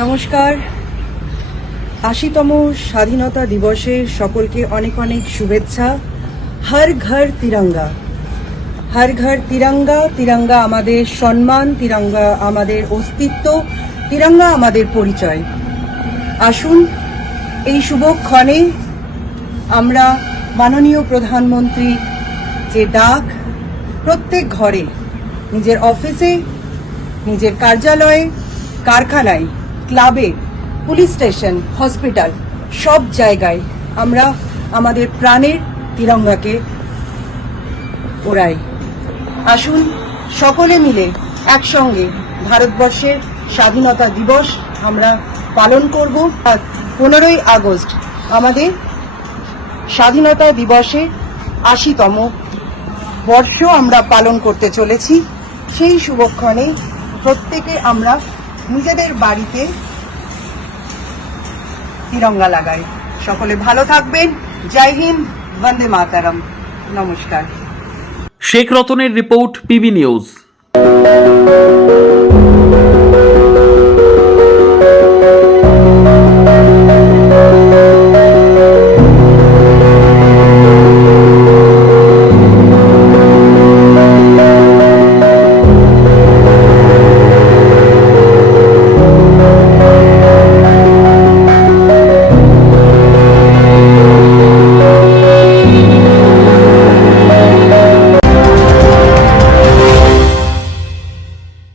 নমস্কার। ৮০তম স্বাধীনতা দিবসে সকলকে অনেক অনেক শুভেচ্ছা। হর ঘর তিরঙ্গা, হর ঘর তিরঙ্গা। তিরঙ্গা আমাদের সম্মান, তিরঙ্গা আমাদের অস্তিত্ব, তিরঙ্গা আমাদের পরিচয়। আসুন এই শুভক্ষণে আমরা মাননীয় প্রধানমন্ত্রী যে ডাক, প্রত্যেক ঘরে, নিজের অফিসে, নিজের কার্যালয়ে, কারখানায়, ক্লাবে, পুলিশ স্টেশন, হসপিটাল, সব জায়গায় আমরা আমাদের প্রাণের তিরঙ্গাকে ওড়াই। আসুন সকলে মিলে একসঙ্গে ভারতবর্ষের স্বাধীনতা দিবস আমরা পালন করব। 15ই আগস্ট আমাদের স্বাধীনতা দিবসে ৮০তম বর্ষ আমরা পালন করতে চলেছি। সেই শুভক্ষণে প্রত্যেকে আমরা নিজেদের বাড়িতে তিরঙ্গা লাগাই। সকলে ভালো থাকবেন। জয় হিন্দ, বন্দে মাতরম। নমস্কার। শেখ রতনের রিপোর্ট, পিবি নিউজ।